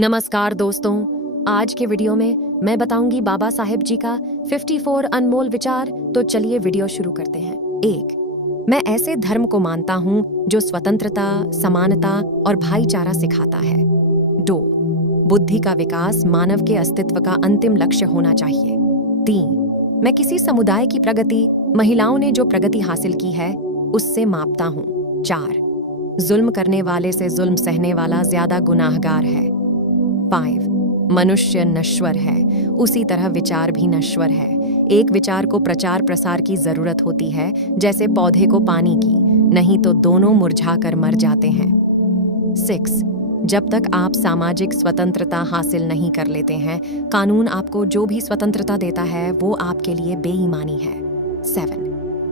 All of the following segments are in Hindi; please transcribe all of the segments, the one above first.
नमस्कार दोस्तों, आज के वीडियो में मैं बताऊंगी बाबा साहेब जी का 54 अनमोल विचार। तो चलिए वीडियो शुरू करते हैं। 1. मैं ऐसे धर्म को मानता हूं जो स्वतंत्रता, समानता और भाईचारा सिखाता है। 2. बुद्धि का विकास मानव के अस्तित्व का अंतिम लक्ष्य होना चाहिए। 3. मैं किसी समुदाय की प्रगति, महिलाओं ने जो प्रगति हासिल की है, उससे मापता हूं। 4. जुल्म करने वाले से जुल्म सहने वाला ज्यादा गुनाहगार है। 5. मनुष्य नश्वर है, उसी तरह विचार भी नश्वर है। एक विचार को प्रचार प्रसार की जरूरत होती है, जैसे पौधे को पानी की, नहीं तो दोनों मुरझाकर मर जाते हैं। 6. जब तक आप सामाजिक स्वतंत्रता हासिल नहीं कर लेते हैं, कानून आपको जो भी स्वतंत्रता देता है वो आपके लिए बेईमानी है। 7.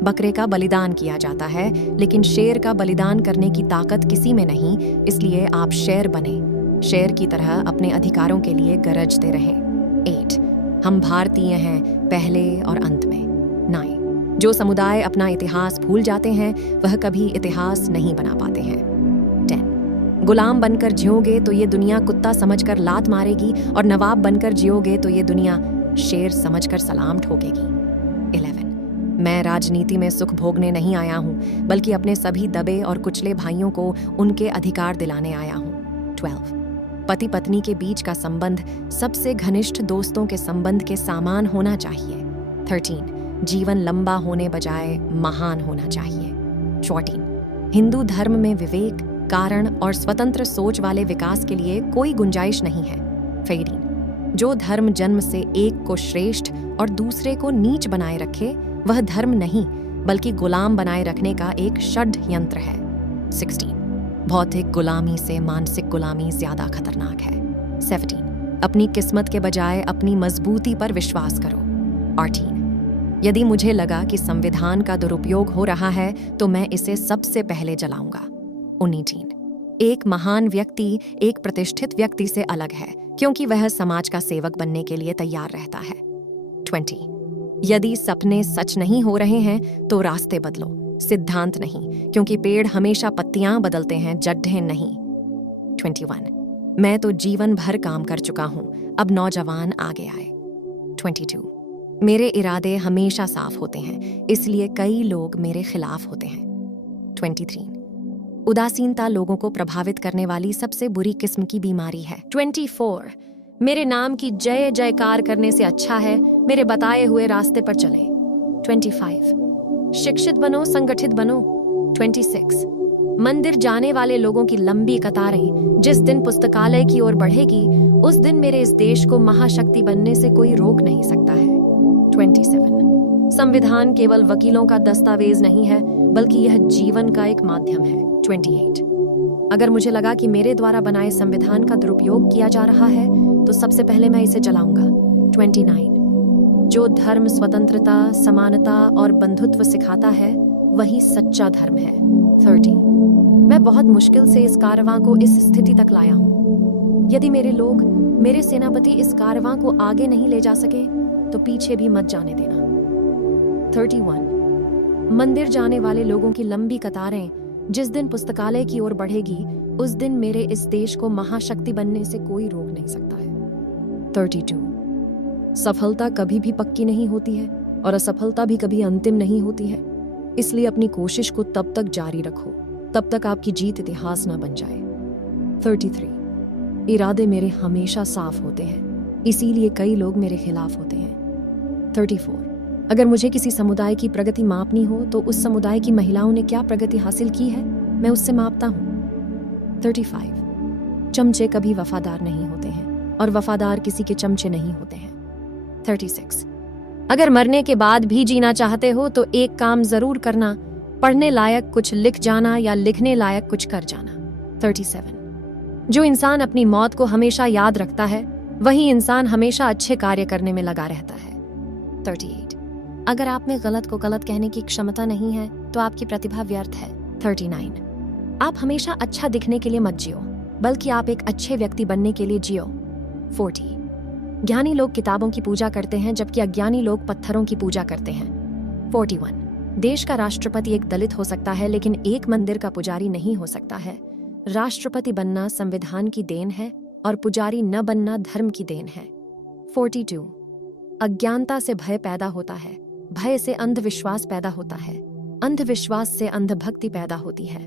बकरे का बलिदान किया जाता है, लेकिन शेर का बलिदान करने की ताकत किसी में नहीं, इसलिए आप शेर बने, शेर की तरह अपने अधिकारों के लिए गरजते रहें। 8. हम भारतीय हैं, पहले और अंत में। 9. जो समुदाय अपना इतिहास भूल जाते हैं, वह कभी इतिहास नहीं बना पाते हैं। 10. गुलाम बनकर जियोगे तो ये दुनिया कुत्ता समझकर लात मारेगी, और नवाब बनकर जियोगे तो ये दुनिया शेर समझकर सलाम ठोकेगी। 11. मैं राजनीति में सुख भोगने नहीं आया हूं, बल्कि अपने सभी दबे और कुचले भाइयों को उनके अधिकार दिलाने आया हूं। 12. पति पत्नी के बीच का संबंध सबसे घनिष्ठ दोस्तों के संबंध के समान होना चाहिए। 13. जीवन लंबा होने बजाय महान होना चाहिए। 14. हिंदू धर्म में विवेक, कारण और स्वतंत्र सोच वाले विकास के लिए कोई गुंजाइश नहीं है। 15. जो धर्म जन्म से एक को श्रेष्ठ और दूसरे को नीच बनाए रखे, वह धर्म नहीं बल्कि गुलाम बनाए रखने का एक षड्यंत्र है। 16. भौतिक गुलामी से मानसिक गुलामी ज्यादा खतरनाक है। 17. अपनी किस्मत के बजाय अपनी मजबूती पर विश्वास करो। 18. यदि मुझे लगा कि संविधान का दुरुपयोग हो रहा है तो मैं इसे सबसे पहले जलाऊंगा। 19. एक महान व्यक्ति एक प्रतिष्ठित व्यक्ति से अलग है, क्योंकि वह समाज का सेवक बनने के लिए तैयार रहता है। 20. यदि सपने सच नहीं हो रहे हैं तो रास्ते बदलो, सिद्धांत नहीं, क्योंकि पेड़ हमेशा पत्तियां बदलते हैं, जड्ढे नहीं। 21. मैं तो जीवन भर काम कर चुका हूं, अब नौजवान आगे आए। 22. मेरे इरादे हमेशा साफ होते हैं, इसलिए कई लोग मेरे खिलाफ होते हैं। 23. उदासीनता लोगों को प्रभावित करने वाली सबसे बुरी किस्म की बीमारी है। 24. मेरे नाम की जय जयकार करने से अच्छा है मेरे बताए हुए रास्ते पर चले। 25. शिक्षित बनो, संगठित बनो। 26. मंदिर जाने वाले लोगों की लंबी कतारें जिस दिन पुस्तकालय की ओर बढ़ेगी, उस दिन मेरे इस देश को महाशक्ति बनने से कोई रोक नहीं सकता है। 27. संविधान केवल वकीलों का दस्तावेज नहीं है, बल्कि यह जीवन का एक माध्यम है। 28. अगर मुझे लगा कि मेरे द्वारा बनाए संविधान का दुरुपयोग किया जा रहा है, तो सबसे पहले मैं इसे जलाऊंगा। 29. जो धर्म स्वतंत्रता, समानता और बंधुत्व सिखाता है, वही सच्चा धर्म है। 30. मैं बहुत मुश्किल से इस कारवां को इस स्थिति तक लाया हूं। यदि मेरे लोग, मेरे सेनापति इस कारवां को आगे नहीं ले जा सके, तो पीछे भी मत जाने देना। 31. मंदिर जाने वाले लोगों की लंबी कतारें जिस दिन पुस्तकालय की ओर बढ़ेगी, उस दिन मेरे इस देश को महाशक्ति बनने से कोई रोक नहीं सकता है। 32. सफलता कभी भी पक्की नहीं होती है और असफलता भी कभी अंतिम नहीं होती है, इसलिए अपनी कोशिश को तब तक जारी रखो तब तक आपकी जीत इतिहास ना बन जाए। 33. इरादे मेरे हमेशा साफ होते हैं, इसीलिए कई लोग मेरे खिलाफ होते हैं। 34. अगर मुझे किसी समुदाय की प्रगति मापनी हो तो उस समुदाय की महिलाओं ने क्या प्रगति हासिल की है, मैं उससे मापता हूं। 35. चमचे कभी वफादार नहीं होते हैं और वफादार किसी के चमचे नहीं होते हैं। 36. अगर मरने के बाद भी जीना चाहते हो तो एक काम जरूर करना, पढ़ने लायक कुछ लिख जाना या लिखने लायक कुछ कर जाना। 37. जो इंसान अपनी मौत को हमेशा याद रखता है, वही इंसान हमेशा अच्छे कार्य करने में लगा रहता है। 38. अगर आप में गलत को गलत कहने की क्षमता नहीं है तो आपकी प्रतिभा व्यर्थ है। 39. आप हमेशा अच्छा दिखने के लिए मत जियो, बल्कि आप एक अच्छे व्यक्ति बनने के लिए जियो। 40. ज्ञानी लोग किताबों की पूजा करते हैं, जबकि अज्ञानी लोग पत्थरों की पूजा करते हैं। 41. देश का राष्ट्रपति एक दलित हो सकता है, लेकिन एक मंदिर का पुजारी नहीं हो सकता है। राष्ट्रपति बनना संविधान की देन है और पुजारी न बनना धर्म की देन है। 42 अज्ञानता से भय पैदा होता है, भय से अंधविश्वास पैदा होता है, अंधविश्वास से अंधभक्ति पैदा होती है,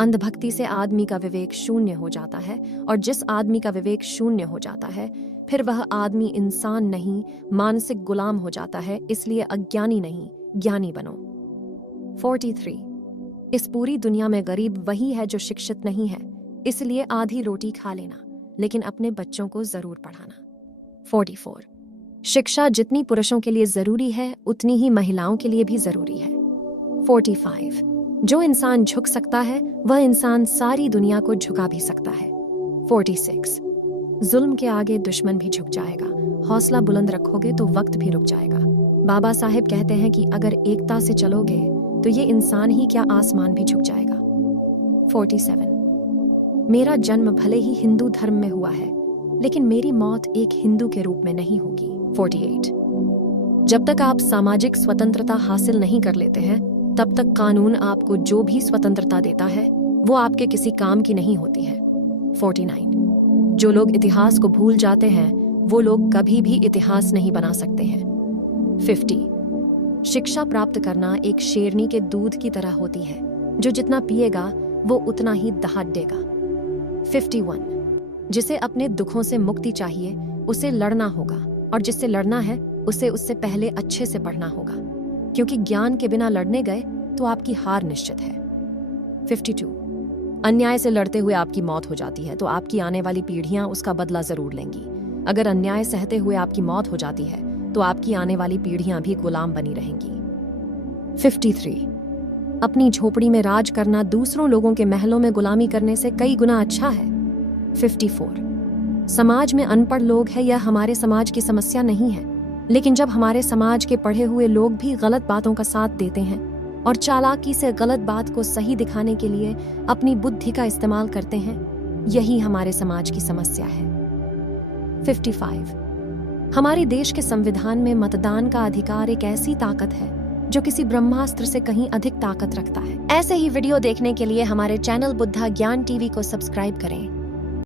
अंधभक्ति से आदमी का विवेक शून्य हो जाता है, और जिस आदमी का विवेक शून्य हो जाता है फिर वह आदमी इंसान नहीं मानसिक गुलाम हो जाता है। इसलिए अज्ञानी नहीं ज्ञानी बनो। 43 इस पूरी दुनिया में गरीब वही है जो शिक्षित नहीं है, इसलिए आधी रोटी खा लेना लेकिन अपने बच्चों को जरूर पढ़ाना। 44 शिक्षा जितनी पुरुषों के लिए जरूरी है उतनी ही महिलाओं के लिए भी जरूरी है। 45 जो इंसान झुक सकता है वह इंसान सारी दुनिया को झुका भी सकता है। 46 जुल्म के आगे दुश्मन भी झुक जाएगा, हौसला बुलंद रखोगे तो वक्त भी रुक जाएगा। बाबा साहेब कहते हैं कि अगर एकता से चलोगे तो ये इंसान ही क्या आसमान भी झुक जाएगा। 47 मेरा जन्म भले ही हिंदू धर्म में हुआ है लेकिन मेरी मौत एक हिंदू के रूप में नहीं होगी। 48 जब तक आप सामाजिक स्वतंत्रता हासिल नहीं कर लेते हैं तब तक कानून आपको जो भी स्वतंत्रता देता है वो आपके किसी काम की नहीं होती है। 49 जो लोग इतिहास को भूल जाते हैं वो लोग कभी भी इतिहास नहीं बना सकते हैं। 50 शिक्षा प्राप्त करना एक शेरनी के दूध की तरह होती है, जो जितना पिएगा वो उतना ही दहाड़ देगा। 51 जिसे अपने दुखों से मुक्ति चाहिए उसे लड़ना होगा, और जिससे लड़ना है उसे उससे पहले अच्छे से पढ़ना होगा, क्योंकि ज्ञान के बिना लड़ने गए तो आपकी हार निश्चित है। 52 अन्याय से लड़ते हुए आपकी मौत हो जाती है तो आपकी आने वाली पीढ़ियां उसका बदला जरूर लेंगी। अगर अन्याय सहते हुए आपकी मौत हो जाती है तो आपकी आने वाली पीढ़ियां भी गुलाम बनी रहेंगी। 53 अपनी झोपड़ी में राज करना दूसरों लोगों के महलों में गुलामी करने से कई गुना अच्छा है। 54 समाज में अनपढ़ लोग हैं यह हमारे समाज की समस्या नहीं है, लेकिन जब हमारे समाज के पढ़े हुए लोग भी गलत बातों का साथ देते हैं और चालाकी से गलत बात को सही दिखाने के लिए अपनी बुद्धि का इस्तेमाल करते हैं, यही हमारे समाज की समस्या है। 55 हमारे देश के संविधान में मतदान का अधिकार एक ऐसी ताकत है जो किसी ब्रह्मास्त्र से कहीं अधिक ताकत रखता है। ऐसे ही वीडियो देखने के लिए हमारे चैनल बुद्धा ज्ञान टीवी को सब्सक्राइब करें